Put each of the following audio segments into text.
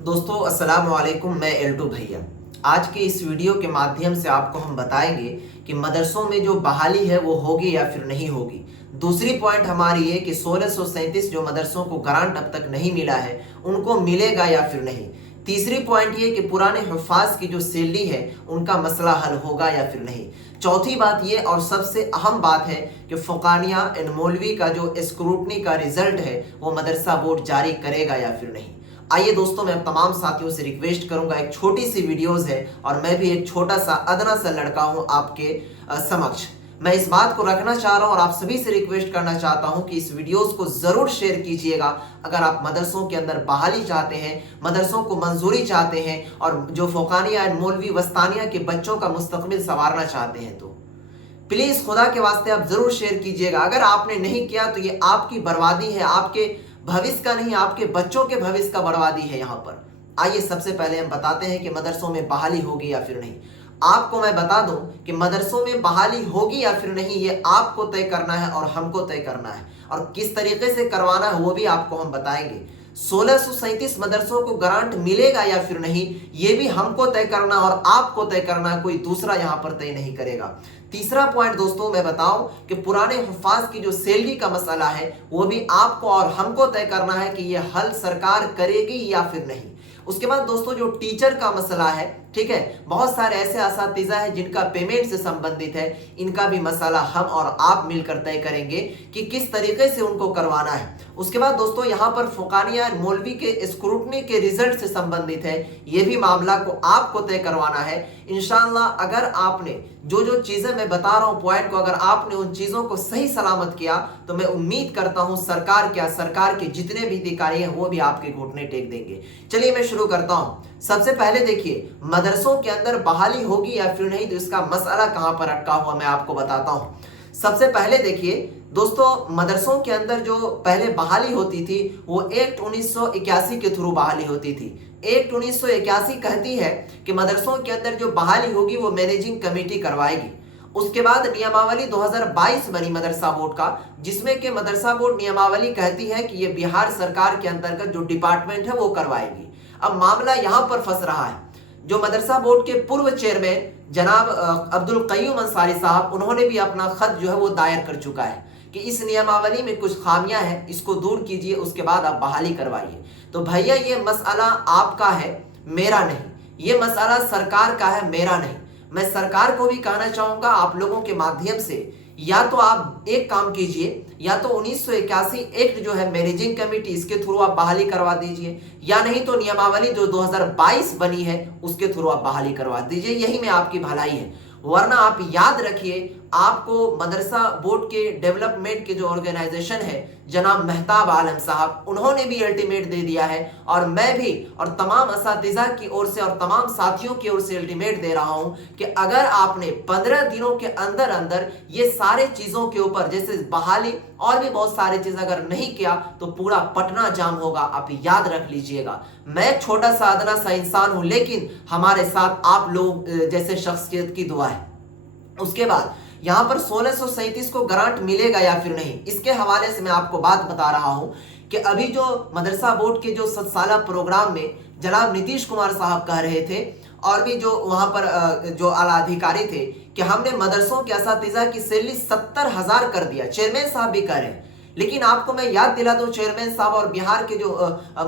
दोस्तों अस्सलाम वालेकुम, मैं एल्टू भैया। आज के इस वीडियो के माध्यम से आपको हम बताएंगे कि मदरसों में जो बहाली है वो होगी या फिर नहीं होगी। दूसरी पॉइंट हमारी ये कि 1637 जो मदरसों को ग्रांट अब तक नहीं मिला है उनको मिलेगा या फिर नहीं। तीसरी पॉइंट ये कि पुराने हुफ़ाज़ की जो सैलरी है उनका मसला हल होगा या फिर नहीं। चौथी बात ये और सबसे अहम बात है कि फ़ुक़ानिया एंड मौलवी का जो स्क्रूटनी का रिजल्ट है वो मदरसा बोर्ड जारी करेगा या फिर नहीं। आइए दोस्तों, मैं तमाम साथियों से रिक्वेस्ट करूंगा, एक छोटी सी वीडियोस है और मैं भी एक छोटा सा अदना सा लड़का हूं आपके समक्ष। मैं इस बात को रखना चाह रहा हूं और आप सभी से रिक्वेस्ट करना चाहता हूं कि इस वीडियोस को ज़रूर शेयर कीजिएगा अगर आप मदरसों के अंदर बहाली चाहते हैं, मदरसों को मंजूरी चाहते हैं और जो फ़ुक़ानिया एंड मौलवी वस्तानिया के बच्चों का मुस्तकबिल संवारना चाहते हैं। तो प्लीज़ खुदा के वास्ते आप ज़रूर शेयर कीजिएगा। अगर आपने नहीं किया तो ये आपकी बर्बादी है, आपके भविष्य का नहीं, आपके बच्चों के भविष्य का बर्बादी है यहाँ पर। आइए सबसे पहले हम बताते हैं कि मदरसों में बहाली होगी या फिर नहीं। आपको मैं बता दूं कि मदरसों में बहाली होगी या फिर नहीं ये आपको तय करना है और हमको तय करना है, और किस तरीके से करवाना है वो भी आपको हम बताएंगे। 1637 मदरसों को ग्रांट मिलेगा या फिर नहीं ये भी हमको तय करना और आपको तय करना है, कोई दूसरा यहाँ पर तय नहीं करेगा। तीसरा पॉइंट दोस्तों मैं बताऊं कि पुराने हुफ़ाज़ की जो सैलरी का मसला है वो भी आपको और हमको तय करना है कि ये हल सरकार करेगी या फिर नहीं। उसके बाद दोस्तों जो टीचर का मसला है, ठीक है, बहुत सारे ऐसे असातिज़ा हैं जिनका पेमेंट से संबंधित है, इनका भी मसला हम और आप मिलकर तय करेंगे कि किस तरीके से उनको करवाना है। उसके बाद दोस्तों यहाँ पर फ़ुक़ानिया मौलवी के स्क्रूटनी के रिजल्ट से संबंधित है, ये भी मामला को आपको तय करवाना है। इंशाअल्लाह अगर आपने जो जो चीज़ें मैं बता रहा हूँ पॉइंट को, अगर आपने उन चीज़ों को सही सलामत किया तो मैं उम्मीद करता हूँ सरकार के जितने भी अधिकारी हैं वो भी आपके घुटने टेक देंगे। चलिए मैं शुरू करता हूँ। सबसे पहले देखिए, मदरसों के अंदर बहाली होगी या फिर नहीं तो इसका मसला कहाँ पर अटका हुआ मैं आपको बताता हूँ। सबसे पहले देखिए दोस्तों, मदरसों के अंदर जो पहले बहाली होती थी वो एक्ट 1981 के थ्रू बहाली होती थी। एक्ट 1981 कहती है कि मदरसों के अंदर जो बहाली होगी वो मैनेजिंग कमेटी करवाएगी। उसके बाद नियमावली 2022 बनी मदरसा बोर्ड का, जिसमें कि मदरसा बोर्ड नियमावली कहती है कि ये बिहार सरकार के अंतर्गत जो डिपार्टमेंट है वो करवाएगी। अब मामला यहाँ पर फंस रहा है। जो मदरसा बोर्ड के पूर्व चेयरमैन जनाब अब्दुल क़य्यूम अंसारी साहब, उन्होंने भी अपना खत जो है वो दायर कर चुका है कि इस नियमावली में कुछ खामियां हैं, इसको दूर कीजिए, उसके बाद आप बहाली करवाइए। तो भैया ये मसला आपका है, मेरा नहीं। ये मसला सरकार का है, मेरा नहीं। मैं सरकार को भी कहना चाहूँगा आप लोगों के माध्यम से, या तो आप एक काम कीजिए, या तो 1981 एक्ट जो है मैनेजिंग कमेटी, इसके थ्रू आप बहाली करवा दीजिए, या नहीं तो नियमावली जो 2022 बनी है उसके थ्रू आप बहाली करवा दीजिए। यही में आपकी भलाई है। वरना आप याद रखिए, आपको मदरसा बोर्ड के डेवलपमेंट के जो ऑर्गेनाइजेशन है जनाब मेहताब आलम साहब, उन्होंने भी अल्टीमेट दे दिया है, और मैं भी और तमाम असातिज़ा की ओर से और तमाम साथियों की ओर से अल्टीमेट दे रहा हूं कि अगर आपने 15 दिनों के अंदर अंदर ये सारे चीज़ों के ऊपर, जैसे बहाली और भी बहुत सारे चीज़ अगर नहीं किया तो पूरा पटना जाम होगा। आप याद रख लीजिएगा। मैं छोटा सा अदना सा इंसान हूं, लेकिन हमारे साथ आप लोग जैसे शख्सियत की दुआ है। उसके बाद यहाँ पर 1637 को ग्रांट मिलेगा या फिर नहीं, इसके हवाले से मैं आपको बात बता रहा हूँ कि अभी जो मदरसा बोर्ड के जो 7 साला प्रोग्राम में जनाब नीतीश कुमार साहब कह रहे थे, और भी जो वहाँ पर जो आला अधिकारी थे, कि हमने मदरसों के असातिज़ा की सैलरी 70,000 कर दिया। चेयरमैन साहब भी कह रहे हैं। लेकिन आपको मैं याद दिला दूं, चेयरमैन साहब और बिहार के जो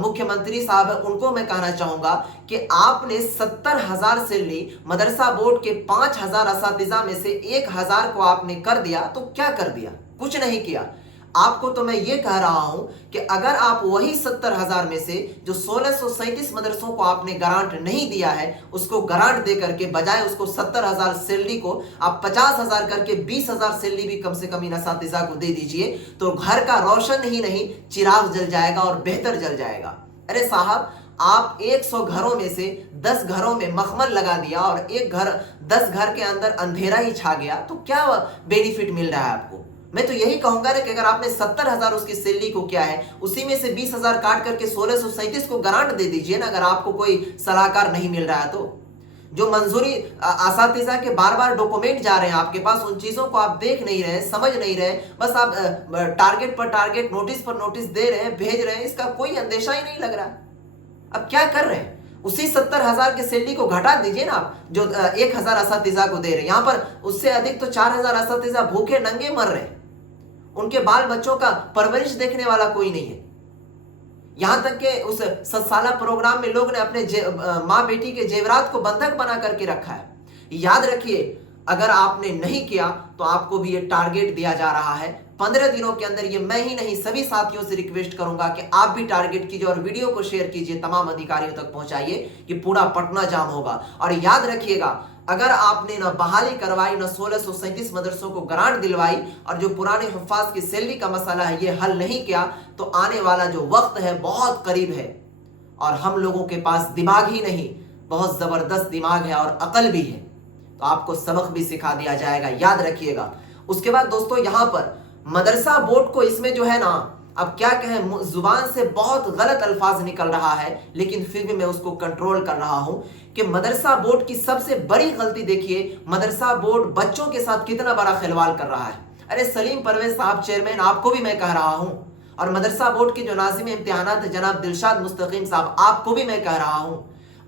मुख्यमंत्री साहब है उनको मैं कहना चाहूँगा कि आपने 70,000 सैलरी मदरसा बोर्ड के 5,000 असातिज़ा में से 1,000 को आपने कर दिया, तो क्या कर दिया? कुछ नहीं किया। आपको तो मैं ये कह रहा हूं कि अगर आप वही 70,000 में से जो 1637 मदरसों को आपने ग्रांट नहीं दिया है उसको ग्रांट दे करके, बजाय उसको 70,000 सैलरी को आप 50,000 करके 20,000 सैलरी भी कम से कम इन असातिज़ा को दे दीजिए, तो घर का रोशन ही नहीं चिराग जल जाएगा और बेहतर जल जाएगा। अरे साहब, आप 100 घरों में से 10 घरों में मखमल लगा दिया और 10 घर के अंदर अंधेरा ही छा गया, तो क्या बेनिफिट मिल रहा है आपको? मैं तो यही कहूंगा ना कि अगर आपने 70,000 उसकी सैलरी को क्या है, उसी में से 20,000 काट करके 1637 को ग्रांट दे दीजिए ना, अगर आपको कोई सलाहकार नहीं मिल रहा है तो। जो मंजूरी असातिज़ा के बार बार डॉक्यूमेंट जा रहे हैं आपके पास, उन चीज़ों को आप देख नहीं रहे, समझ नहीं रहे, बस आप टारगेट पर टारगेट, नोटिस पर नोटिस दे रहे हैं, भेज रहे हैं, इसका कोई अंदेशा ही नहीं लग रहा। अब क्या कर रहे हैं? उसी 70,000 के सैलरी को घटा दीजिए ना आप, जो 1,000 असातिजा को दे रहे हैं। यहां पर उससे अधिक तो 4,000 असातिजा भूखे नंगे मर रहे हैं। उनके बाल बच्चों का परवरिश देखने वाला कोई नहीं है। यहां तक कि उस 7 साला प्रोग्राम में लोग ने अपने माँ बेटी के जेवरात को बंधक बना करके रखा है। याद रखिए, अगर आपने नहीं किया तो आपको भी ये टारगेट दिया जा रहा है। 15 दिनों के अंदर, ये मैं ही नहीं सभी साथियों से रिक्वेस्ट करूंगा कि आप भी टारगेट कीजिए और वीडियो को शेयर कीजिए, तमाम अधिकारियों तक पहुंचाइए कि पूरा पटना जाम होगा। और याद रखिएगा, अगर आपने ना बहाली करवाई, ना 1637 मदरसों को ग्रांट दिलवाई और जो पुराने हुफ्फाज की सैलरी का मसला है ये हल नहीं किया, तो आने वाला जो वक्त है बहुत करीब है। और हम लोगों के पास दिमाग ही नहीं, बहुत जबरदस्त दिमाग है और अकल भी है, तो आपको सबक भी सिखा दिया जाएगा, याद रखिएगा। उसके बाद दोस्तों, यहां पर मदरसा बोर्ड को इसमें जो है ना, अब क्या कहें, जुबान से बहुत गलत अल्फाज निकल रहा है, लेकिन फिर भी मैं उसको कंट्रोल कर रहा हूं कि मदरसा बोर्ड की सबसे बड़ी गलती देखिए, मदरसा बोर्ड बच्चों के साथ कितना बड़ा खिलवाड़ कर रहा है। अरे सलीम परवेज साहब चेयरमैन, आपको भी मैं कह रहा हूं, और मदरसा बोर्ड के जो नाज़िम इम्तिहानात जनाब दिलशाद मुस्तकीम साहब, आपको भी मैं कह रहा हूं,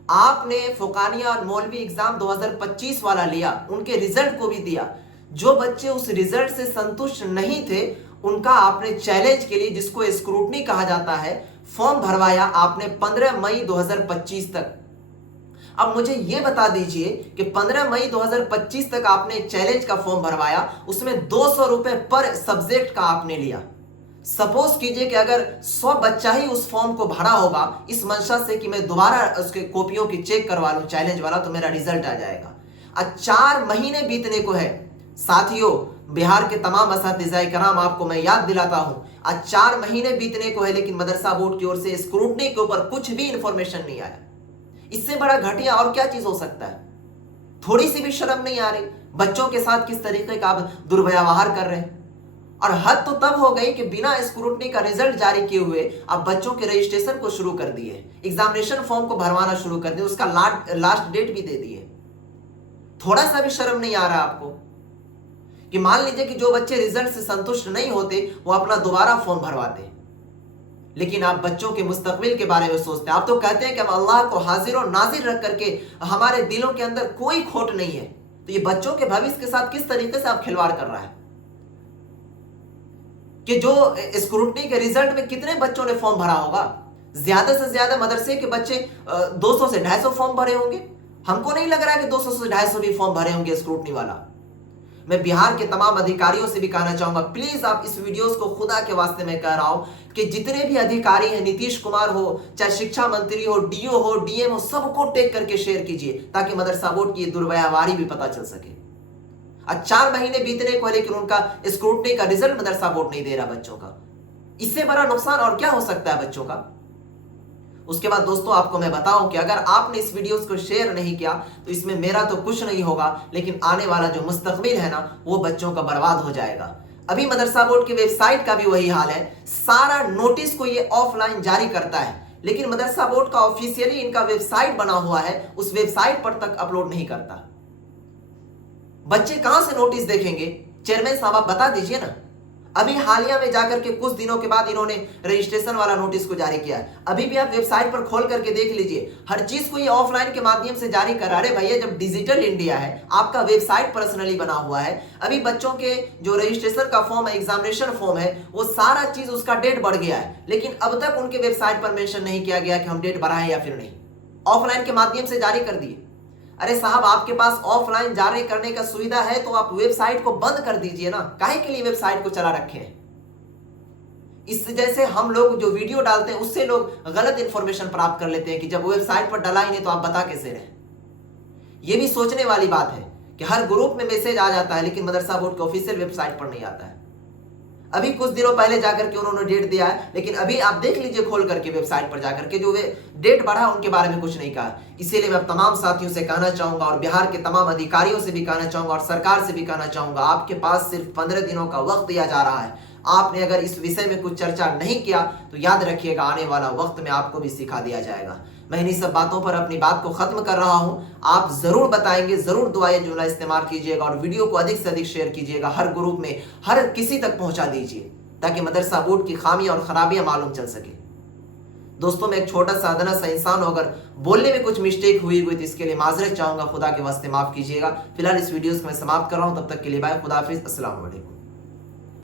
आपने फुकानिया और मौलवी एग्जाम 2025 वाला लिया, उनके रिजल्ट को भी दिया। जो बच्चे उस रिजल्ट से संतुष्ट नहीं थे, उनका आपने चैलेंज के लिए, जिसको स्क्रूटनी कहा जाता है, फॉर्म भरवाया आपने 15 मई 2025 तक। अब मुझे यह बता दीजिए कि 15 मई 2025 तक आपने चैलेंज का फॉर्म भरवाया, उसमें 200 रुपए पर सब्जेक्ट का आपने लिया। सपोज कीजिए कि अगर 100 बच्चा ही उस फॉर्म को भरा होगा इस मंशा से कि मैं दोबारा उसके कॉपियों की चेक करवा लूं चैलेंज वाला, तो मेरा रिजल्ट आ जाएगा। आज 4 महीने बीतने को है साथियों, बिहार के तमाम असातिज़ाए कराम, आपको मैं याद दिलाता हूं, आज 4 महीने बीतने को है, लेकिन मदरसा बोर्ड की ओर से स्क्रूटनी के ऊपर कुछ भी इंफॉर्मेशन नहीं आया। इससे बड़ा घटिया और क्या चीज हो सकता है? थोड़ी सी भी शर्म नहीं आ रही? बच्चों के साथ किस तरीके का आप दुर्व्यवहार कर रहे हैं। और हद तो तब हो गई कि बिना स्क्रूटनी का रिजल्ट जारी किए हुए आप बच्चों के रजिस्ट्रेशन को शुरू कर दिए, एग्जामिनेशन फॉर्म को भरवाना शुरू कर दिए, उसका लास्ट डेट भी दे दिए। थोड़ा सा भी शर्म नहीं आ रहा आपको कि मान लीजिए कि जो बच्चे रिजल्ट से संतुष्ट नहीं होते वो अपना दोबारा फॉर्म भरवाते, लेकिन आप बच्चों के मुस्तकबिल के बारे में सोचते हैं। आप तो कहते हैं कि हम अल्लाह को हाजिर और नाजिर रख करके हमारे दिलों के अंदर कोई खोट नहीं है, तो ये बच्चों के भविष्य के साथ किस तरीके से आप खिलवाड़ कर रहा है कि जो स्क्रूटनी के रिजल्ट में कितने बच्चों ने फॉर्म भरा होगा? ज्यादा से ज्यादा मदरसे के बच्चे 200 से 250 फॉर्म भरे होंगे। हमको नहीं लग रहा है कि 200 से 250 भी फॉर्म भरे होंगे स्क्रूटनी वाला। मैं बिहार के तमाम अधिकारियों से भी कहना चाहूंगा, प्लीज आप इस वीडियोस को खुदा के वास्ते मैं कह रहा हूं कि जितने भी अधिकारी हैं, नीतीश कुमार हो, चाहे शिक्षा मंत्री हो, डीओ हो, डीएम हो, सबको टेक करके शेयर कीजिए ताकि मदरसा बोर्ड की दुर्व्यवहारी भी पता चल सके। आज 4 महीने बीतने को, लेकिन उनका स्क्रूटनी का रिजल्ट मदरसा बोर्ड नहीं दे रहा बच्चों का। इससे बड़ा नुकसान और क्या हो सकता है बच्चों का? उसके बाद दोस्तों आपको मैं बताऊं कि अगर आपने इस वीडियो को शेयर नहीं किया तो इसमें मेरा तो कुछ नहीं होगा, लेकिन आने वाला जो मुस्तकबिल है ना, वो बच्चों का बर्बाद हो जाएगा। अभी मदरसा बोर्ड की वेबसाइट का भी वही हाल है, सारा नोटिस को ये ऑफलाइन जारी करता है, लेकिन मदरसा बोर्ड का ऑफिशियली इनका वेबसाइट बना हुआ है, उस वेबसाइट पर तक अपलोड नहीं करता। बच्चे कहां से नोटिस देखेंगे? चेयरमैन साहब आप बता दीजिए ना। अभी हालिया में जाकर के कुछ दिनों के बाद इन्होंने रजिस्ट्रेशन वाला नोटिस को जारी किया है। अभी भी आप वेबसाइट पर खोल करके देख लीजिए, हर चीज को ये ऑफलाइन के माध्यम से जारी करा रहे। भैया जब डिजिटल इंडिया है, आपका वेबसाइट पर्सनली बना हुआ है, अभी बच्चों के जो रजिस्ट्रेशन का फॉर्म है, एग्जामिनेशन फॉर्म है, वो सारा चीज उसका डेट बढ़ गया है, लेकिन अब तक उनके वेबसाइट पर मेंशन नहीं किया गया कि हम डेट बढ़ाएं या फिर नहीं, ऑफलाइन के माध्यम से जारी कर दिए। अरे साहब, आपके पास ऑफलाइन जारी करने का सुविधा है तो आप वेबसाइट को बंद कर दीजिए ना, काहे के लिए वेबसाइट को चला रखे हैं? इस जैसे हम लोग जो वीडियो डालते हैं उससे लोग गलत इंफॉर्मेशन प्राप्त कर लेते हैं कि जब वेबसाइट पर डला ही नहीं तो आप बता कैसे रहे। यह भी सोचने वाली बात है कि हर ग्रुप में मैसेज आ जाता है, लेकिन मदरसा बोर्ड के ऑफिशियल वेबसाइट पर नहीं आता है। अभी कुछ दिनों पहले जाकर के उन्होंने डेट दिया है, लेकिन अभी आप देख लीजिए खोल करके वेबसाइट पर जाकर के, जो वे डेट बढ़ा उनके बारे में कुछ नहीं कहा। इसीलिए मैं तमाम साथियों से कहना चाहूंगा और बिहार के तमाम अधिकारियों से भी कहना चाहूंगा और सरकार से भी कहना चाहूंगा, आपके पास सिर्फ 15 दिनों का वक्त दिया जा रहा है। आपने अगर इस विषय में कुछ चर्चा नहीं किया तो याद रखिएगा आने वाला वक्त में आपको भी सिखा दिया जाएगा। मैं इन्हीं सब बातों पर अपनी बात को खत्म कर रहा हूं। आप जरूर बताएंगे, जरूर दुआए जुमला इस्तेमाल कीजिएगा और वीडियो को अधिक से अधिक शेयर कीजिएगा, हर ग्रुप में हर किसी तक पहुंचा दीजिए ताकि मदरसा बोर्ड की खामियां और खराबियां मालूम चल सके। दोस्तों मैं एक छोटा साधना सा इंसान हूं, अगर बोलने में कुछ मिस्टेक हुई तो इसके लिए माजरत चाहूंगा, खुदा के वास्ते माफ कीजिएगा। फिलहाल इस वीडियो को मैं समाप्त कर रहा हूं, तब तक के लिए बाय, खुदा हाफिज, अस्सलाम वालेकुम।